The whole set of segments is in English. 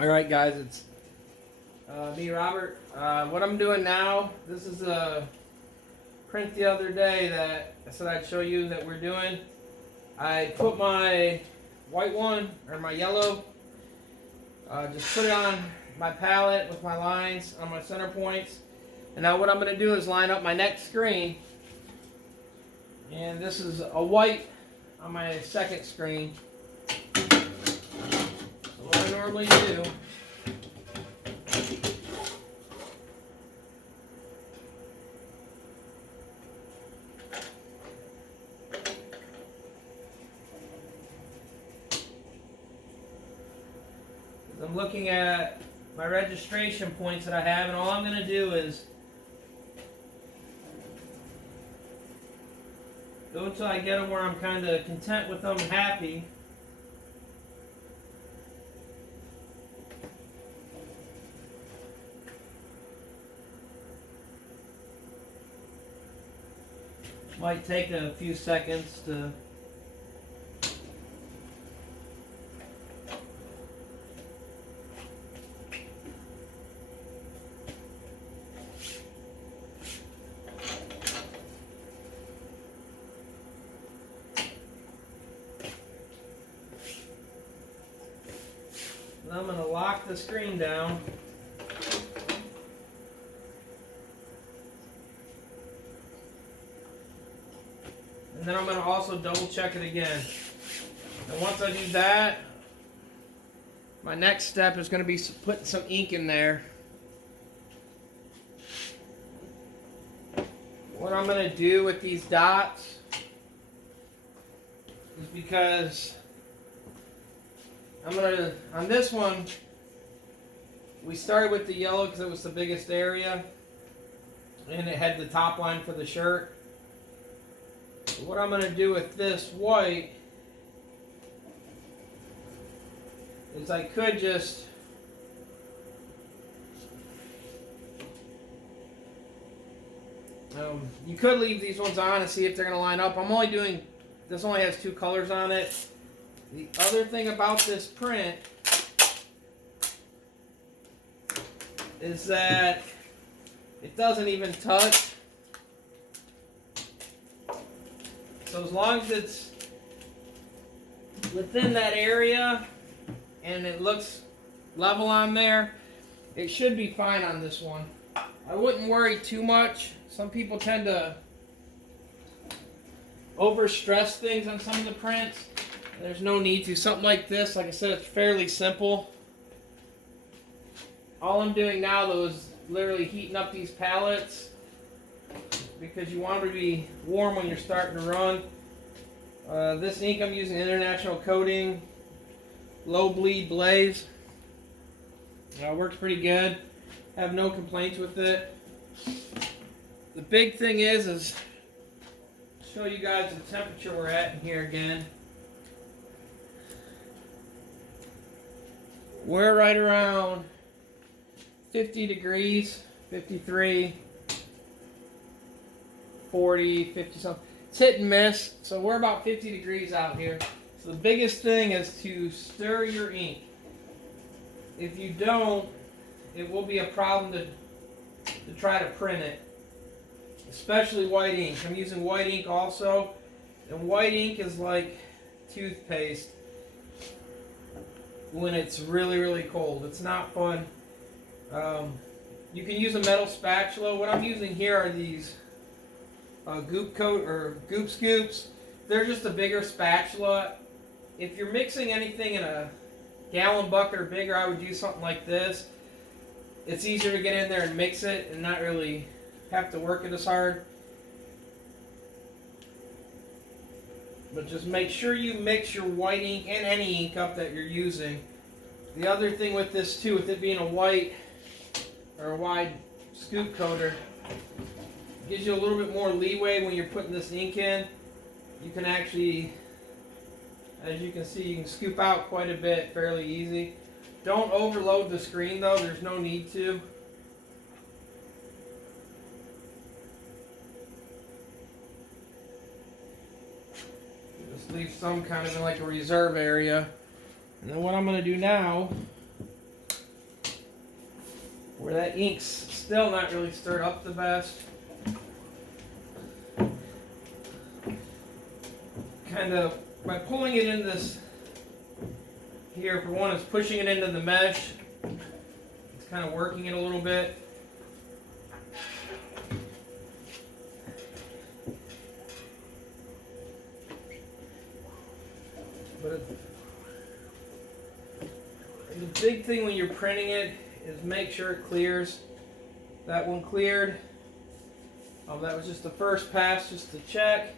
Alright guys, it's me, Robert. What I'm doing now, this is a print the other day that I said I'd show you that we're doing. I put my white one, or my yellow, just put it on my palette with my lines on my center points. And now what I'm going to do is line up my next screen. And this is a white on my second screen. So what I normally do is I'm looking at my registration points that I have, and all I'm going to do is go until I get them where I'm kind of content with them, happy. Might take a few seconds to I'm going to lock the screen down. And then I'm going to also double check it again. And once I do that, my next step is going to be putting some ink in there. What I'm going to do with these dots is because I'm going to, on this one, we started with the yellow because it was the biggest area and it had the top line for the shirt. But what I'm going to do with this white is I could just you could leave these ones on and see if they're going to line up. I'm only doing, this only has 2 colors on it. The other thing about this print is that it doesn't even touch. So as long as it's within that area and it looks level on there, it should be fine on this one. I wouldn't worry too much. Some people tend to overstress things on some of the prints. There's no need to. Something like this, like I said, it's fairly simple. All I'm doing now, though, is literally heating up these palettes because you want them to be warm when you're starting to run. This ink I'm using International Coating Low Bleed Blaze. Works pretty good. Have no complaints with it. The big thing is show you guys the temperature we're at in here again. We're right around 50 degrees, 53, 40, 50 something. It's hit and miss, so we're about 50 degrees out here. So the biggest thing is to stir your ink. If you don't, it will be a problem to try to print it, especially white ink. I'm using white ink also, and white ink is like toothpaste when it's really, really cold. It's not fun. You can use a metal spatula. What I'm using here are these goop coat or goop scoops. They're just a bigger spatula. If you're mixing anything in a gallon bucket or bigger, I would use something like this. It's easier to get in there and mix it and not really have to work it as hard. But just make sure you mix your white ink and any ink up that you're using. The other thing with this too, with it being a white or a wide scoop coater, gives you a little bit more leeway when you're putting this ink in. You can actually, as you can see, you can scoop out quite a bit fairly easy. Don't overload the screen though, there's no need to. Just leave some kind of in like a reserve area. And then what I'm going to do now where that ink's still not really stirred up the best. Kind of, by pulling it in this, here for one, is pushing it into the mesh. It's kind of working it a little bit. But the big thing when you're printing it is make sure it clears. That one cleared. That was just the first pass, just to check.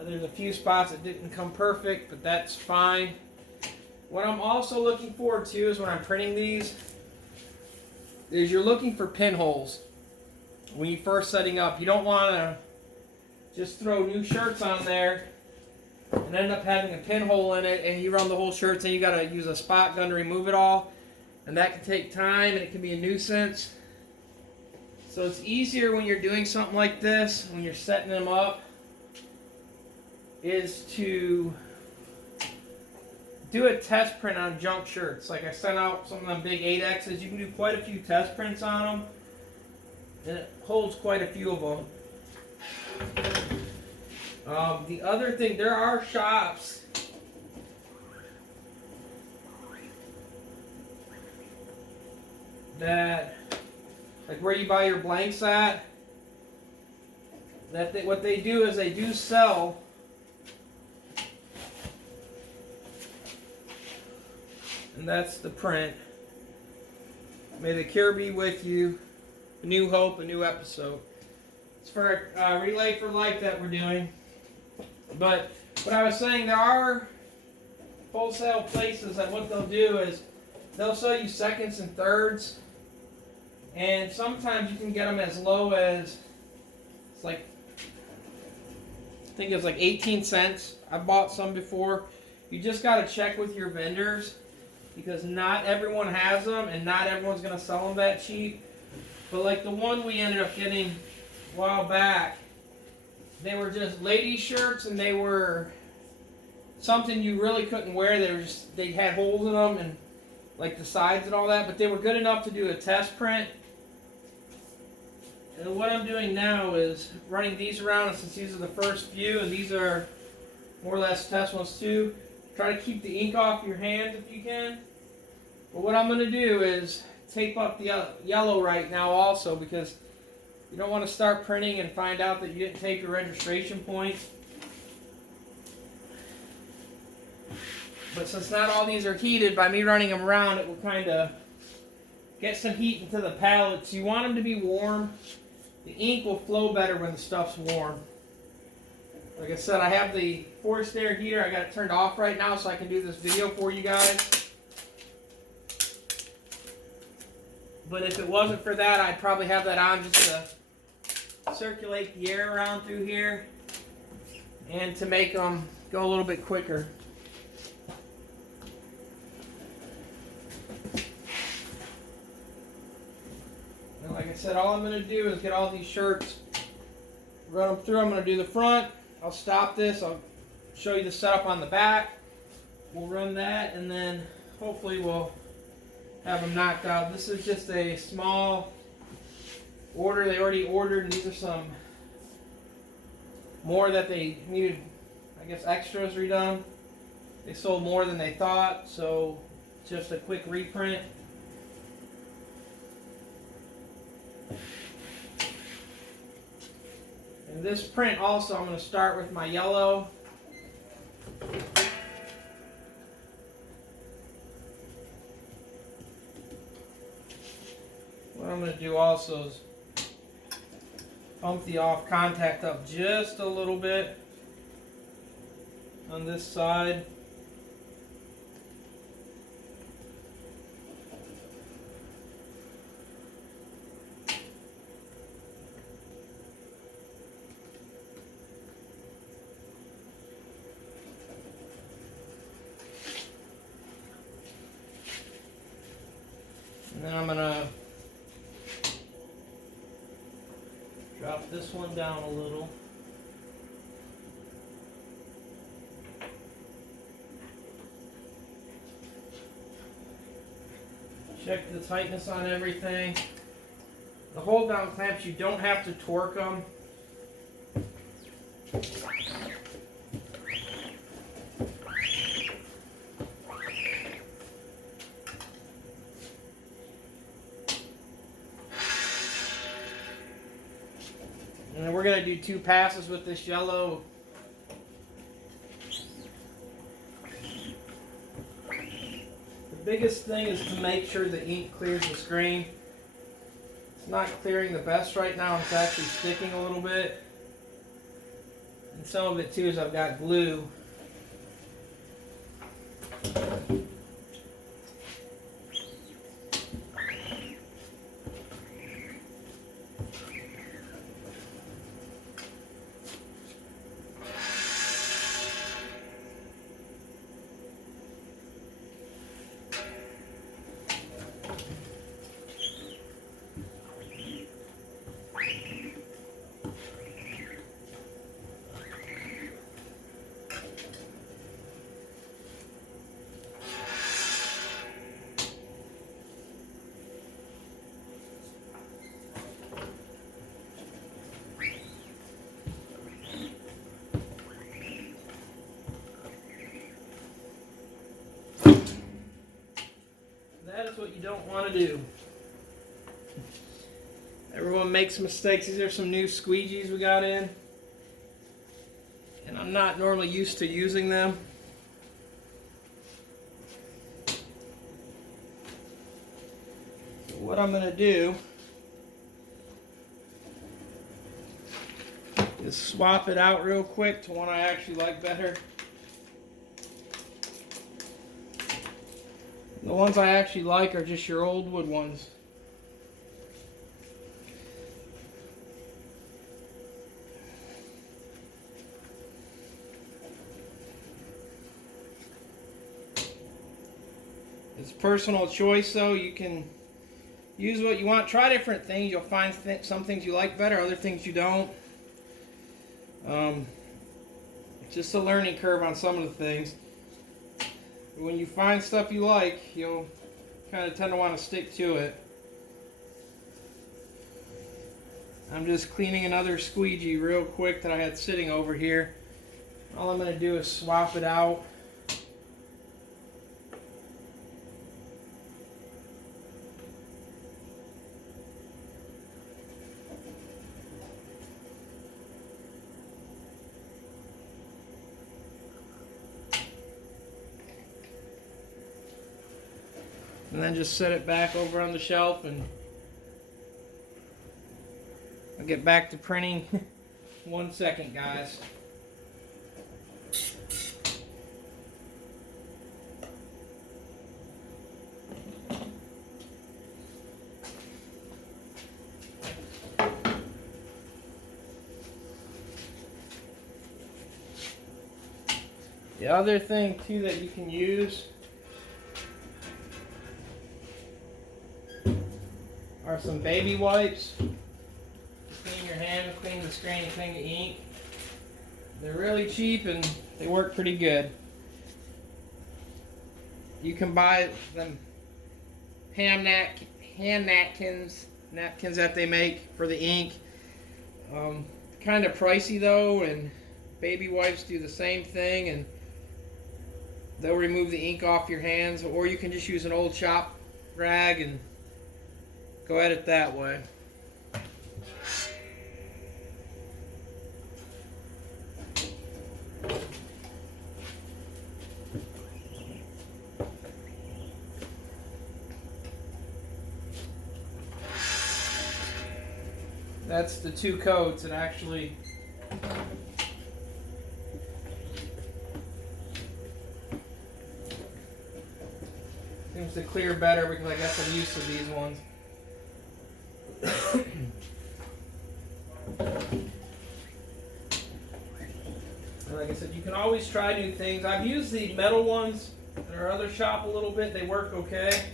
There's a few spots that didn't come perfect, but that's fine. What I'm also looking forward to is when I'm printing these, is you're looking for pinholes when you're first setting up. You don't want to just throw new shirts on there and end up having a pinhole in it, and you run the whole shirt, and you got to use a spot gun to remove it all, and that can take time and it can be a nuisance. So it's easier when you're doing something like this, when you're setting them up, is to do a test print on junk shirts. Like I sent out some of them big 8Xs. You can do quite a few test prints on them, and it holds quite a few of them. The other thing, there are shops that, like where you buy your blanks at, that what they do is they do sell and that's the print. May the cure be with you. A new hope, a new episode. It's for a Relay for Life that we're doing. But what I was saying, there are wholesale places that what they'll do is they'll sell you seconds and thirds. And sometimes you can get them as low as, it's like, I think it's like 18 cents. I bought some before. You just got to check with your vendors, because not everyone has them and not everyone's going to sell them that cheap. But like the one we ended up getting a while back, they were just ladies' shirts, and they were something you really couldn't wear. They had holes in them and like the sides and all that, but they were good enough to do a test print. And what I'm doing now is running these around, and since these are the first few, and these are more or less test ones too, try to keep the ink off your hands if you can. But what I'm going to do is tape up the yellow right now also, because you don't want to start printing and find out that you didn't tape your registration point. But since not all these are heated, by me running them around, it will kind of get some heat into the pallets. You want them to be warm. The ink will flow better when the stuff's warm. Like I said, I have the forced air heater. I got it turned off right now so I can do this video for you guys. But if it wasn't for that, I'd probably have that on just to circulate the air around through here and to make them go a little bit quicker. Now, like I said, all I'm going to do is get all these shirts, run them through. I'm going to do the front. I'll stop this. I'll show you the setup on the back. We'll run that, and then hopefully we'll have them knocked out. This is just a small order they already ordered, and these are some more that they needed, I guess, extras redone. They sold more than they thought, so just a quick reprint. And this print also, I'm going to start with my yellow. What I'm going to do also is bump the off contact up just a little bit on this side. And then I'm going to drop this one down a little. Check the tightness on everything. The hold down clamps, you don't have to torque them. And then we're going to do 2 passes with this yellow. The biggest thing is to make sure the ink clears the screen. It's not clearing the best right now. It's actually sticking a little bit. And some of it too is I've got glue. That is what you don't want to do. Everyone makes mistakes. These are some new squeegees we got in. And I'm not normally used to using them. So what I'm going to do is swap it out real quick to one I actually like better. The ones I actually like are just your old wood ones. It's personal choice though. You can use what you want. Try different things. You'll find some things you like better, other things you don't. It's just a learning curve on some of the things. When you find stuff you like, you'll kind of tend to want to stick to it. I'm just cleaning another squeegee real quick that I had sitting over here. All I'm going to do is swap it out. And then just set it back over on the shelf, and I'll get back to printing. 1 second, guys. The other thing too that you can use are some baby wipes to clean your hand, clean the screen, clean the ink. They're really cheap and they work pretty good. You can buy them hand napkins that they make for the ink. Kind of pricey though, and baby wipes do the same thing, and they'll remove the ink off your hands, or you can just use an old shop rag and go at it that way. That's the 2 coats. It actually seems to clear better because I guess I'm used to these ones. And like I said, you can always try new things. I've used the metal ones at our other shop a little bit. They work okay.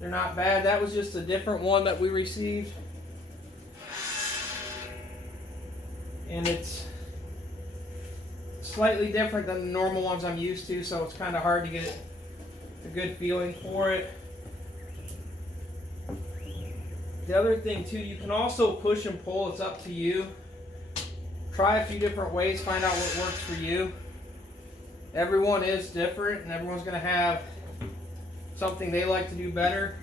They're not bad. That was just a different one that we received. And it's slightly different than the normal ones I'm used to, so it's kind of hard to get a good feeling for it. The other thing too, you can also push and pull. It's up to you. Try a few different ways, find out what works for you. Everyone is different, and everyone's going to have something they like to do better.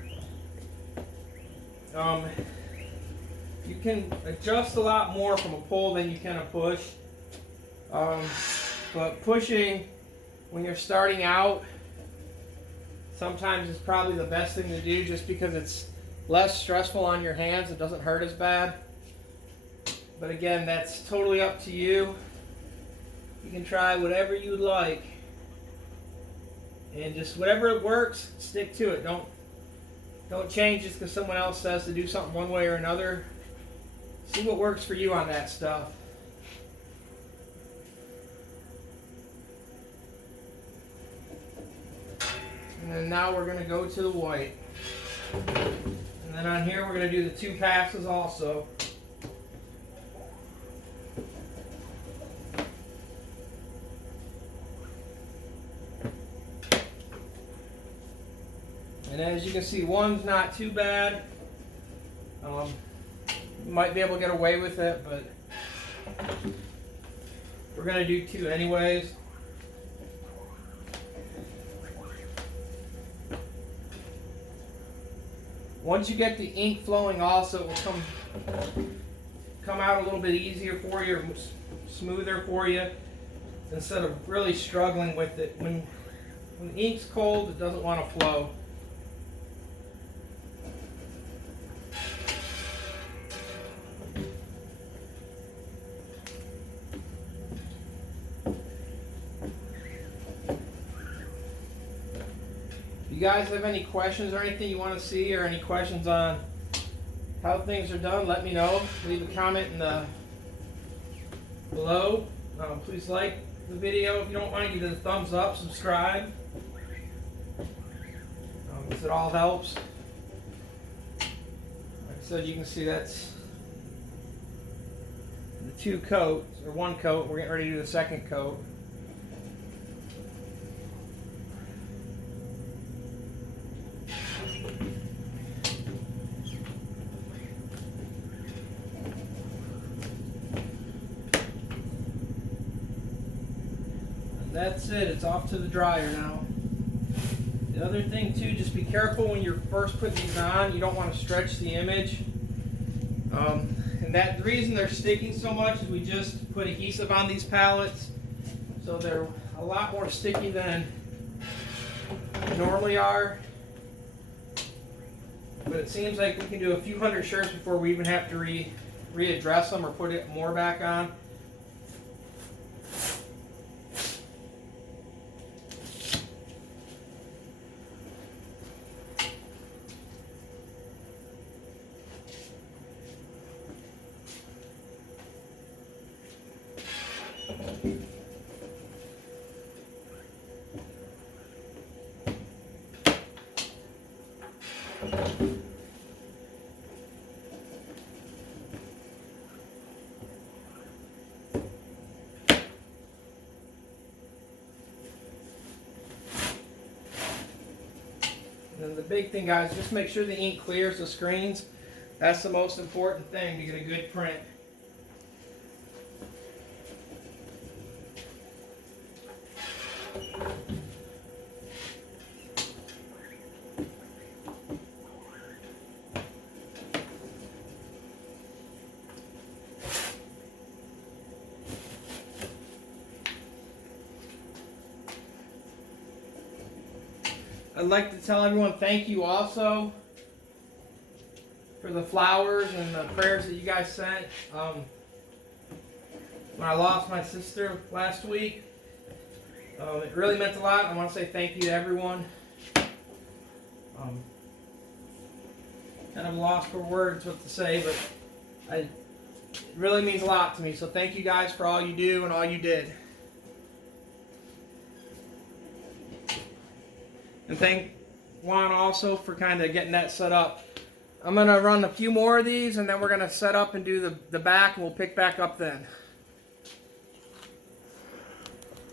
You can adjust a lot more from a pull than you can a push. But pushing when you're starting out sometimes is probably the best thing to do, just because it's less stressful on your hands. It doesn't hurt as bad. But again, that's totally up to you. You can try whatever you like. And just whatever works, stick to it. Don't change just because someone else says to do something one way or another. See what works for you on that stuff. And then now we're going to go to the white. And then on here we're going to do the 2 passes also. And as you can see, one's not too bad. You might be able to get away with it, but we're going to do 2 anyways. Once you get the ink flowing also, it will come out a little bit easier for you, or smoother for you, instead of really struggling with it. When the ink's cold, it doesn't want to flow. You guys have any questions or anything you want to see, or any questions on how things are done, let me know. Leave a comment below. Please like the video. If you don't mind, give it a thumbs up, subscribe. Because it all helps. Like I said, you can see that's the 2 coats, or 1 coat. We're getting ready to do the 2nd coat. That's it, it's off to the dryer now. The other thing too, just be careful when you're first putting these on. You don't want to stretch the image. And the reason they're sticking so much is we just put adhesive on these palettes, so they're a lot more sticky than they normally are. But it seems like we can do a few hundred shirts before we even have to readdress them or put it more back on. And the big thing, guys, just make sure the ink clears the screens. That's the most important thing to get a good print. I'd like to tell everyone thank you also for the flowers and the prayers that you guys sent. When I lost my sister last week, it really meant a lot. I want to say thank you to everyone. Kind of lost for words what to say, but it really means a lot to me. So thank you guys for all you do and all you did. And thank Juan also for kind of getting that set up. I'm going to run a few more of these, and then we're going to set up and do the back, and we'll pick back up then.